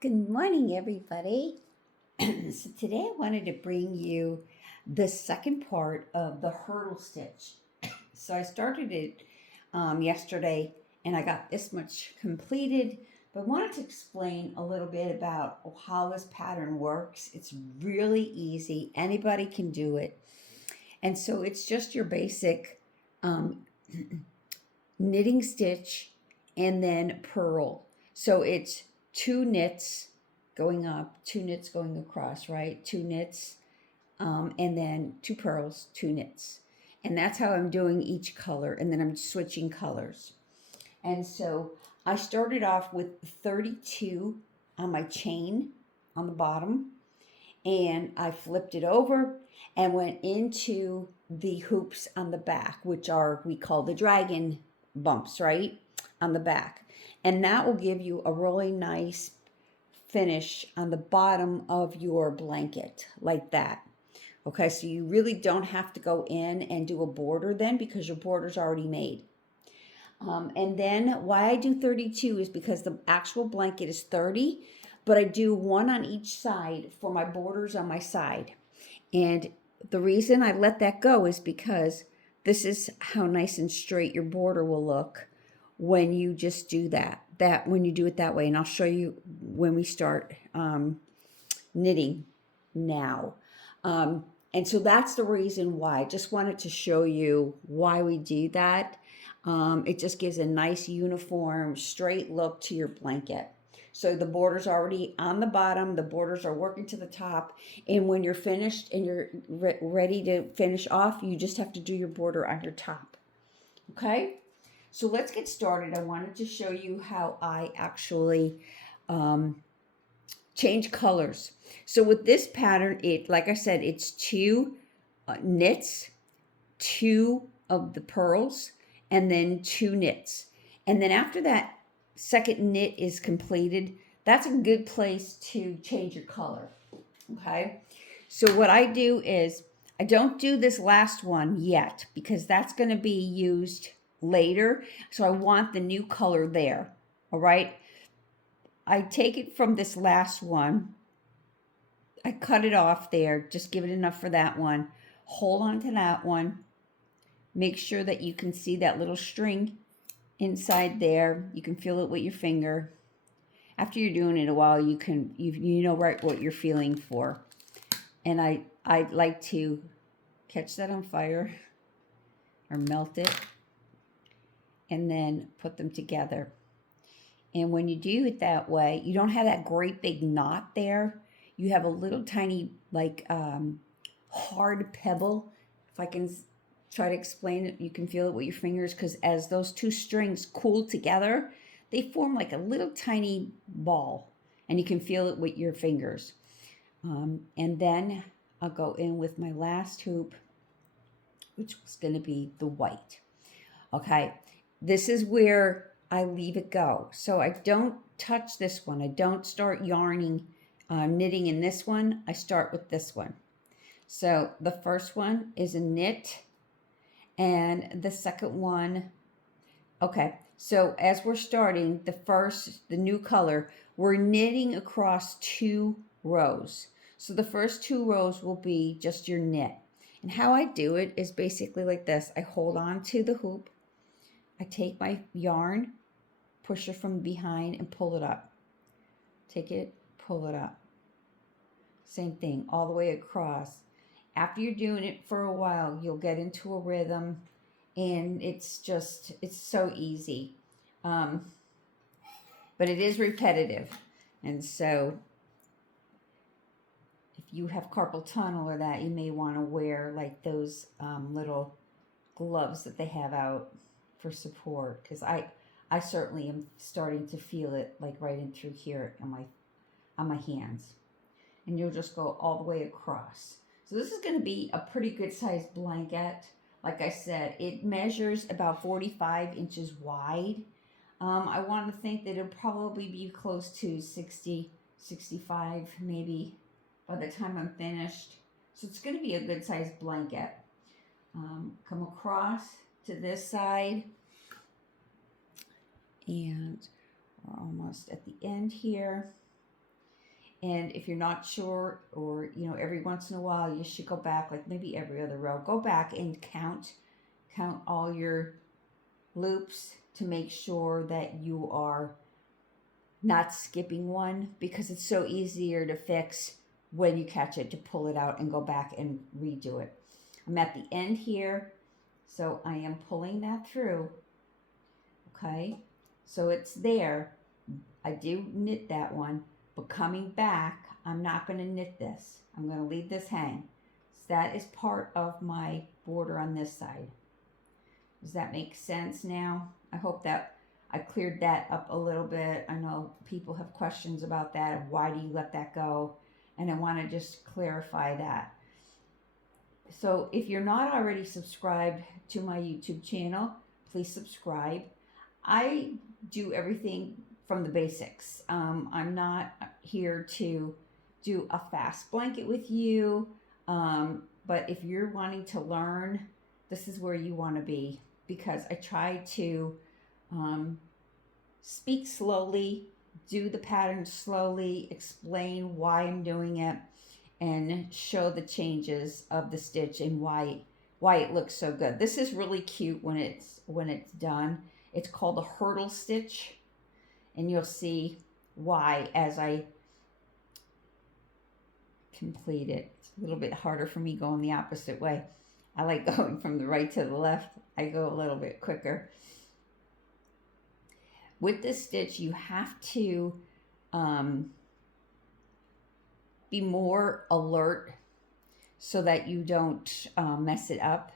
Good morning, everybody. So today I wanted to bring you the second part of the hurdle stitch. So I started it yesterday and I got this much completed, but I wanted to explain a little bit about how this pattern works. It's really easy. Anybody can do it. And so it's just your basic um, knitting stitch and then purl. So it's two knits going up, two knits going across, right? Two knits, and then two purls, two knits. And that's how I'm doing each color. And then I'm switching colors. And so I started off with 32 on my chain on the bottom. And I flipped it over and went into the hoops on the back, which are, we call the dragon bumps, right? On the back. And that will give you a really nice finish on the bottom of your blanket, like that. Okay, so you really don't have to go in and do a border then because your border's already made. And then why I do 32 is because the actual blanket is 30, but I do one on each side for my borders on my side. And the reason I let that go is because this is how nice and straight your border will look when you just do that when you do it that way. And I'll show you when we start knitting now. And so that's the reason why. I just wanted to show you why we do that. It just gives a nice uniform straight look to your blanket. So the border's already on the bottom, the borders are working to the top, and when you're finished and you're ready to finish off, you just have to do your border on your top. Okay, so let's get started. I wanted to show you how I actually change colors. So with this pattern, like I said, it's two knits, two of the purls, and then two knits. And then after that second knit is completed, that's a good place to change your color. Okay. So what I do is I don't do this last one yet because that's going to be used later. So I want the new color there. All right. I take it from this last one. I cut it off there. Just give it enough for that one. Hold on to that one. Make sure that you can see that little string inside there. You can feel it with your finger. After you're doing it a while, you know right what you're feeling for. And I like to catch that on fire or melt it and then put them together. And when you do it that way, you don't have that great big knot there. You have a little tiny like hard pebble. If I can try to explain it, you can feel it with your fingers because as those two strings cool together, they form like a little tiny ball and you can feel it with your fingers. And then I'll go in with my last hoop, which was going to be the white. Okay, this is where I leave it go. So I don't touch this one. I don't start yarning, knitting in this one. I start with this one. So the first one is a knit and the second one, okay. So as we're starting the new color, we're knitting across two rows. So the first two rows will be just your knit. And how I do it is basically like this. I hold on to the hoop. I take my yarn, push it from behind and pull it up. Take it, pull it up. Same thing all the way across. After you're doing it for a while, you'll get into a rhythm and it's so easy. But it is repetitive. And so if you have carpal tunnel or that, you may want to wear like those little gloves that they have out for support because I certainly am starting to feel it like right in through here on my hands. And you'll just go all the way across. So this is going to be a pretty good sized blanket. Like I said, it measures about 45 inches wide. I want to think that it'll probably be close to 60, 65 maybe by the time I'm finished. So it's going to be a good sized blanket. Come across to this side. And we're almost at the end here. And if you're not sure, or every once in a while, you should go back, like maybe every other row, go back and count all your loops to make sure that you are not skipping one, because it's so easier to fix when you catch it, to pull it out and go back and redo it. I'm at the end here, so I am pulling that through. Okay, so it's there. I do knit that one, but coming back, I'm not going to knit this. I'm going to leave this hang. So that is part of my border on this side. Does that make sense now? I hope that I cleared that up a little bit. I know people have questions about that. Why do you let that go? And I want to just clarify that. So if you're not already subscribed to my YouTube channel, please subscribe. I do everything from the basics. I'm not here to do a fast blanket with you, but if you're wanting to learn, this is where you want to be, because I try to speak slowly, do the pattern slowly, explain why I'm doing it, and show the changes of the stitch and why it looks so good. This is really cute when it's done. It's called a hurdle stitch, and you'll see why as I complete it. It's a little bit harder for me going the opposite way. I like going from the right to the left. I go a little bit quicker. With this stitch, you have to be more alert so that you don't mess it up,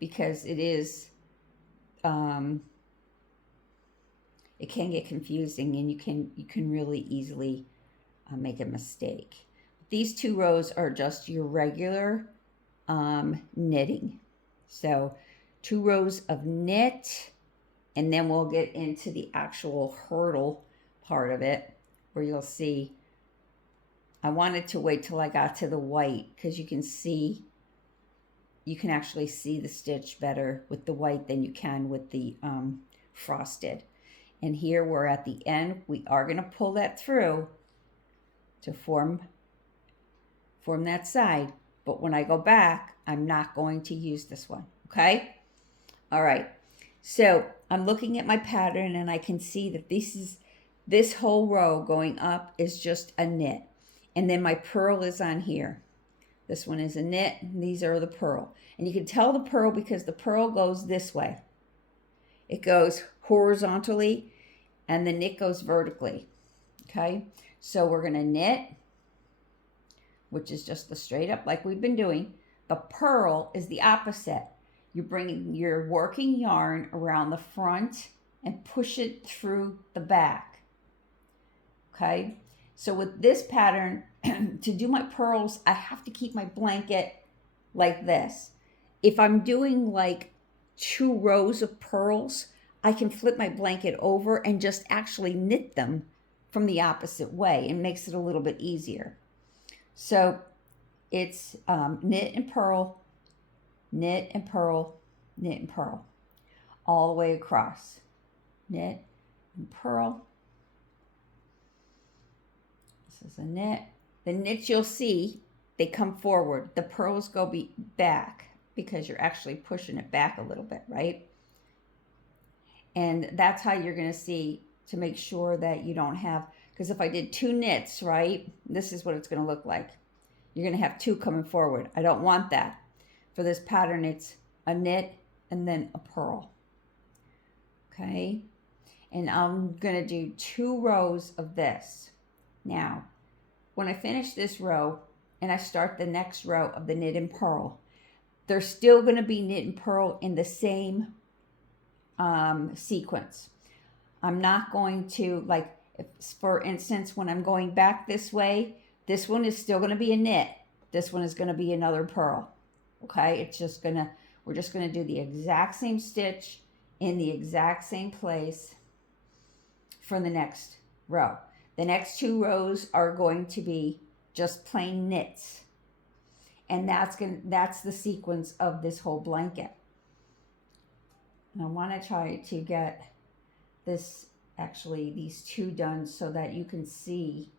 because it is it can get confusing, and you can really easily make a mistake. These 2 rows are just your regular knitting. So 2 rows of knit, and then we'll get into the actual hurdle part of it, where you'll see. I wanted to wait till I got to the white, because you can actually see the stitch better with the white than you can with the frosted. And here we're at the end. We are going to pull that through to form that side. But when I go back, I'm not going to use this one. Okay? All right. So I'm looking at my pattern, and I can see that this whole row going up is just a knit. And then my purl is on here. This one is a knit, and these are the purl. And you can tell the purl because the purl goes this way. It goes horizontally, and the knit goes vertically. Okay? So we're going to knit, which is just the straight up like we've been doing. The purl is the opposite. You're bringing your working yarn around the front and push it through the back. Okay? So with this pattern, to do my purls, I have to keep my blanket like this. If I'm doing like 2 rows of purls, I can flip my blanket over and just actually knit them from the opposite way. It makes it a little bit easier. So it's knit and purl, knit and purl, knit and purl, all the way across. Knit and purl. This is a knit. The knits you'll see, they come forward. The purls go back, because you're actually pushing it back a little bit, right? And that's how you're going to see, to make sure that you don't have, because if I did 2 knits, right, this is what it's going to look like. You're going to have 2 coming forward. I don't want that. For this pattern, it's a knit and then a purl. Okay? And I'm going to do 2 rows of this. Now, when I finish this row and I start the next row of the knit and purl, there's still going to be knit and purl in the same sequence. I'm not going to, like, if, for instance, when I'm going back this way, this one is still going to be a knit. This one is going to be another purl. Okay, it's just going to, we're just going to do the exact same stitch in the exact same place for the next row. The next 2 rows are going to be just plain knits. And that's the sequence of this whole blanket. And I want to try to get this, actually these 2 done so that you can see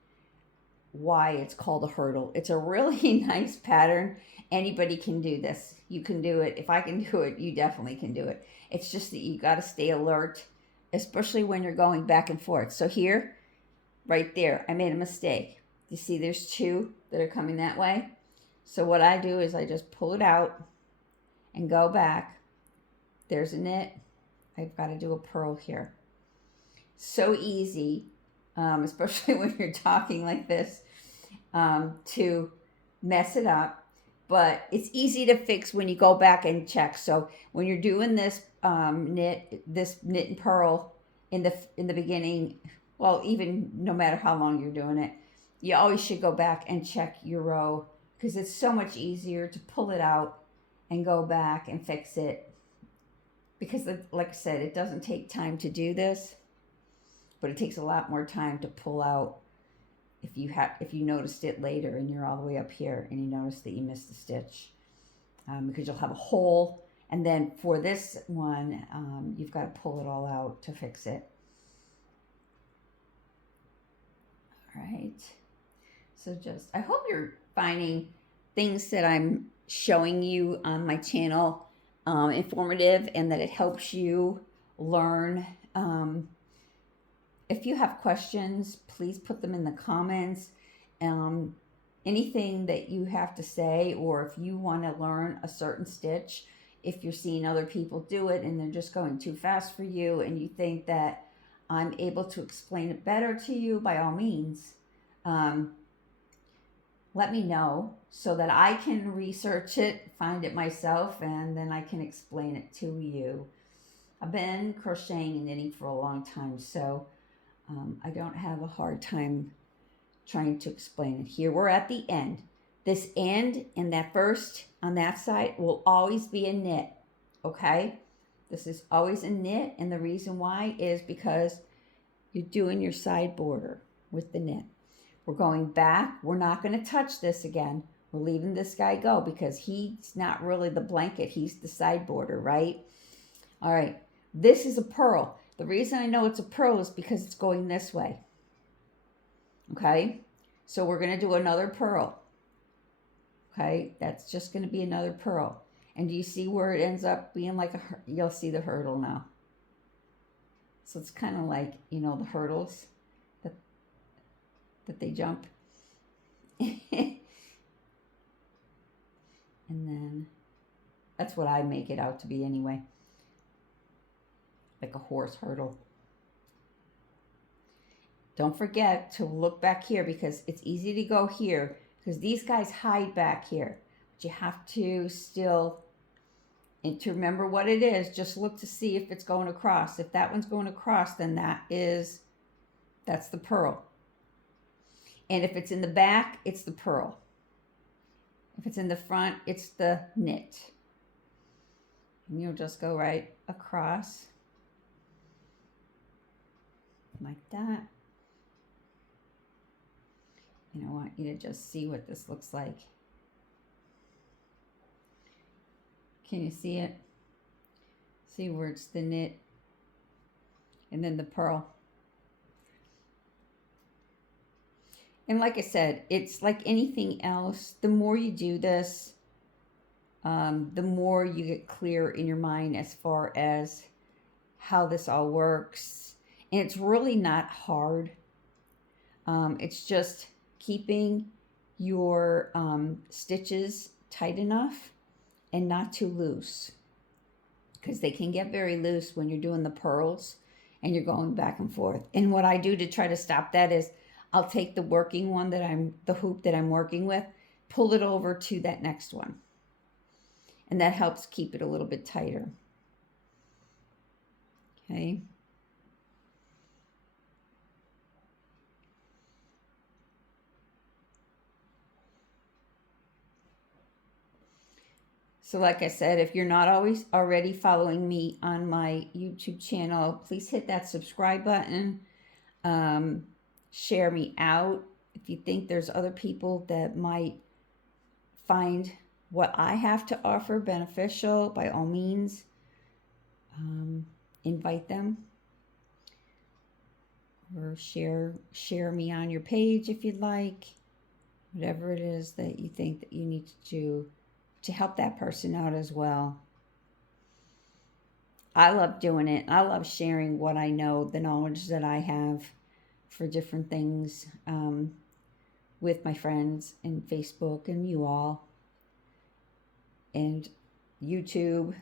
why it's called a hurdle. It's a really nice pattern. Anybody can do this. You can do it. If I can do it, you definitely can do it. It's just that you got to stay alert, especially when you're going back and forth. So here, right there, I made a mistake. You see there's two that are coming that way. So what I do is I just pull it out and go back. There's a knit. I've got to do a purl here. So easy, especially when you're talking like this, to mess it up. But it's easy to fix when you go back and check. So when you're doing this knit and purl in the beginning, well, even no matter how long you're doing it, you always should go back and check your row, because it's so much easier to pull it out and go back and fix it. Because, like I said, it doesn't take time to do this, but it takes a lot more time to pull out if you noticed it later and you're all the way up here and you notice that you missed a stitch, because you'll have a hole, and then for this one you've got to pull it all out to fix it. All right, so just I hope you're finding things that I'm showing you on my channel informative, and that it helps you learn. If you have questions, please put them in the comments. Anything that you have to say, or if you want to learn a certain stitch, if you're seeing other people do it and they're just going too fast for you and you think that I'm able to explain it better to you, by all means, let me know so that I can research it, find it myself, and then I can explain it to you. I've been crocheting and knitting for a long time, so I don't have a hard time trying to explain it. Here we're at the end. This end and that first on that side will always be a knit, okay? This is always a knit, and the reason why is because you're doing your side border with the knit. We're going back. We're not going to touch this again. We're leaving this guy go because he's not really the blanket. He's the side border, right? All right. This is a purl. The reason I know it's a purl is because it's going this way. Okay? So we're going to do another purl. Okay? That's just going to be another purl. And do you see where it ends up being like you'll see the hurdle now. So it's kind of like, the hurdles that they jump. And then that's what I make it out to be anyway. Like a horse hurdle. Don't forget to look back here, because it's easy to go here because these guys hide back here. But you have to still, and to remember what it is, just look to see if it's going across. If that one's going across, then that's the purl. And if it's in the back, it's the purl. If it's in the front, it's the knit. And you'll just go right across like that. I want you to just see what this looks like. Can you see it? See where it's the knit and then the purl. And like I said, it's like anything else. The more you do this, the more you get clear in your mind as far as how this all works. And it's really not hard. It's just keeping your stitches tight enough and not too loose, because they can get very loose when you're doing the purls and you're going back and forth. And what I do to try to stop that is I'll take the working one the hoop that I'm working with, pull it over to that next one. And that helps keep it a little bit tighter. Okay. So like I said, if you're not already following me on my YouTube channel, please hit that subscribe button. Share me out. If you think there's other people that might find what I have to offer beneficial, by all means, invite them. Or share me on your page if you'd like. whatever it is that you think that you need to do to help that person out as well. I love doing it. I love sharing what I know, the knowledge that I have for different things with my friends and Facebook and you all and YouTube,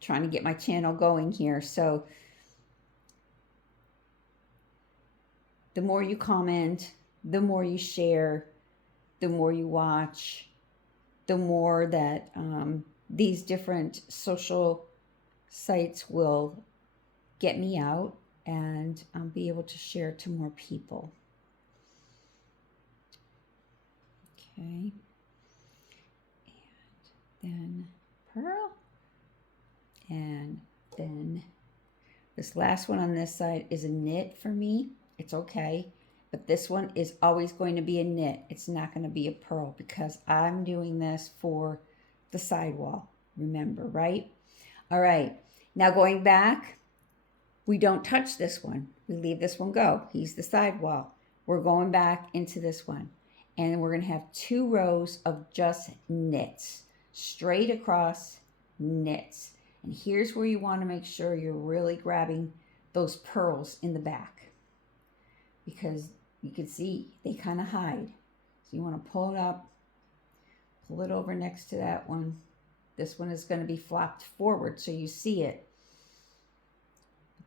trying to get my channel going here. So the more you comment, the more you share, the more you watch, the more that these different social sites will get me out and be able to share to more people. Okay. And then pearl. And then this last one on this side is a knit for me. It's okay. But this one is always going to be a knit. It's not going to be a pearl because I'm doing this for the sidewall. Remember, right? All right. Now going back, we don't touch this one. We leave this one go. He's the sidewall. We're going back into this one. And we're going to have 2 rows of just knits. Straight across knits. And here's where you want to make sure you're really grabbing those pearls in the back. Because you can see they kind of hide. So you want to pull it up, pull it over next to that one. This one is going to be flopped forward so you see it.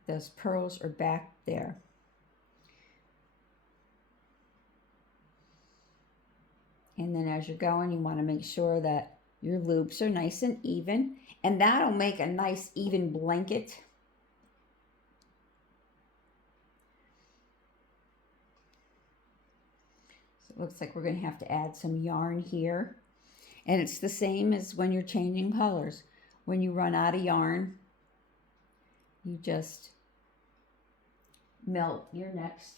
Those pearls are back there. And then as you're going, you want to make sure that your loops are nice and even. And that'll make a nice even blanket. So it looks like we're going to have to add some yarn here. And it's the same as when you're changing colors. When you run out of yarn, you just melt your next.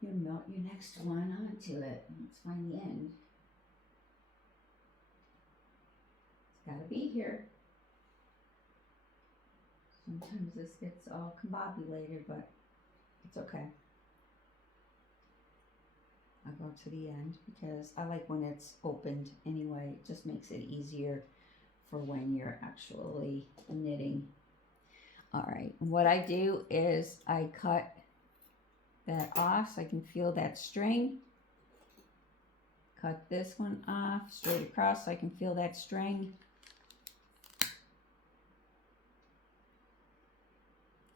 You melt your next one onto it. Let's find the end. It's got to be here. Sometimes this gets all combobulated, but it's okay. I'll go to the end because I like when it's opened anyway. It just makes it easier for when you're actually knitting. All right, what I do is I cut that off so I can feel that string. Cut this one off straight across so I can feel that string.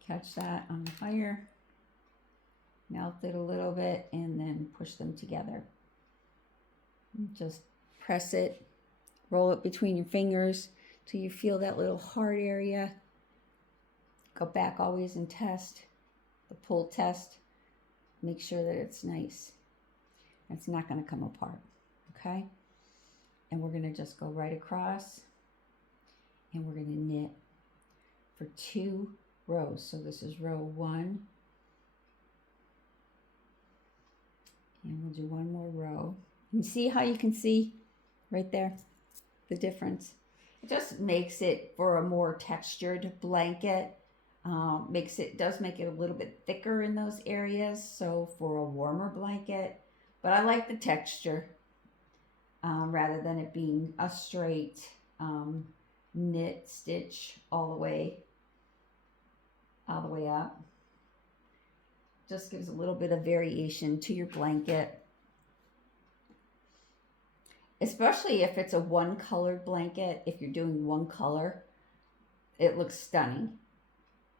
Catch that on fire. Melt it a little bit and then push them together. Just press it, roll it between your fingers till you feel that little hard area. Go back always and test the pull test. Make sure that it's nice. It's not going to come apart, okay? And we're going to just go right across and we're going to knit for 2 rows. So this is row 1. And we'll do 1 more row. You see how you can see right there the difference? It just makes it for a more textured blanket. Does make it a little bit thicker in those areas, so for a warmer blanket. But I like the texture rather than it being a straight knit stitch all the way up. Just gives a little bit of variation to your blanket, especially if it's a one-colored blanket. If you're doing one color, it looks stunning.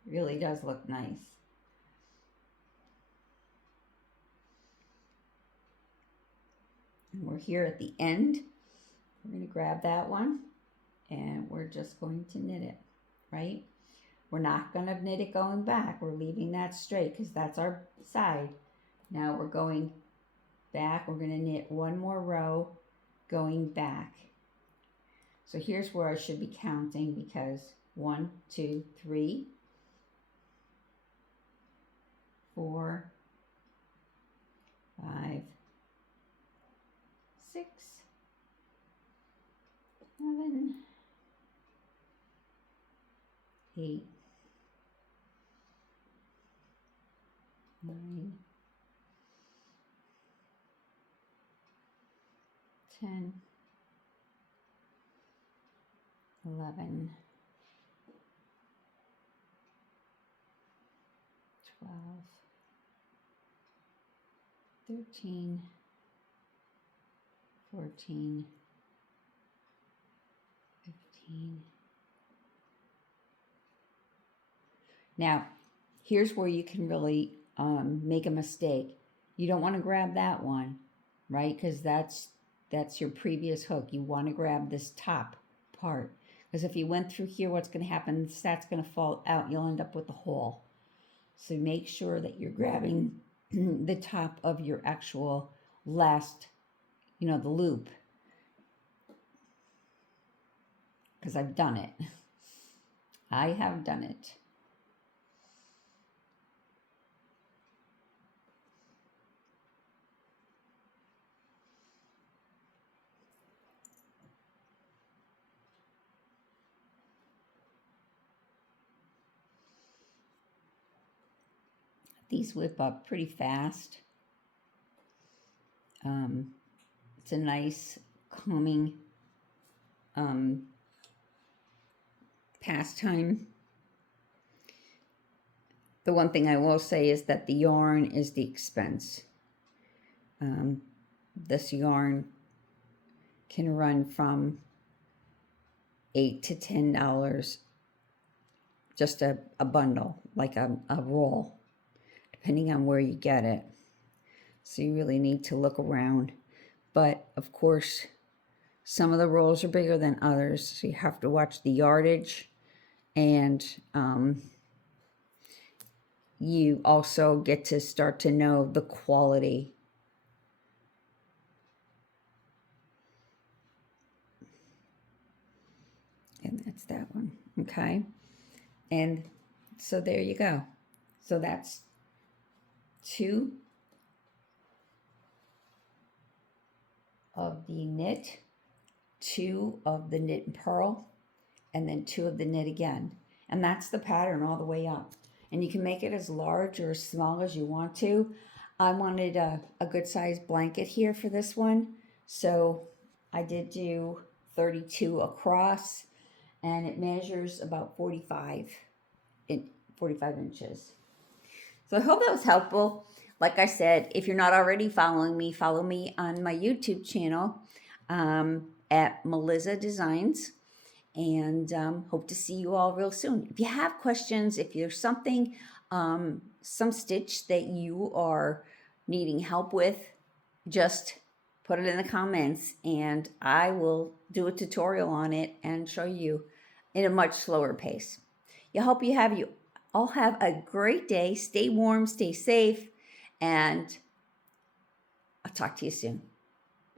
It really does look nice. And we're here at the end. We're going to grab that one and we're just going to knit it, right? We're not going to knit it going back. We're leaving that straight because that's our side. Now we're going back. We're going to knit 1 more row going back. So here's where I should be counting because 1, 2, 3, 4, 5, 6, 7, 8, 9, 10, 11, 12, 13, 14, 15. Now, here's where you can really make a mistake. You don't want to grab that one, right? Because that's your previous hook. You want to grab this top part. Because if you went through here, what's going to happen? That's going to fall out. You'll end up with a hole. So make sure that you're grabbing the top of your actual last, the loop. Because I've done it. I have done it. These whip up pretty fast. It's a nice calming pastime. The one thing I will say is that the yarn is the expense. This yarn can run from $8 to $10, just a bundle, like a roll, depending on where you get it. So you really need to look around. But of course, some of the rolls are bigger than others, so you have to watch the yardage, and you also get to start to know the quality. And that's that one, okay? And so there you go. So that's 2 of the knit, 2 of the knit and purl, and then 2 of the knit again. And that's the pattern all the way up. And you can make it as large or as small as you want to. I wanted a good sized blanket here for this one. So I did do 32 across, and it measures about 45 inches. So I hope that was helpful. Like I said, if you're not already following me, follow me on my YouTube channel at Melissa Designs. And hope to see you all real soon. If you have questions, if there's something, some stitch that you are needing help with, just put it in the comments and I will do a tutorial on it and show you in a much slower pace. I hope you all have a great day. Stay warm, stay safe, and I'll talk to you soon.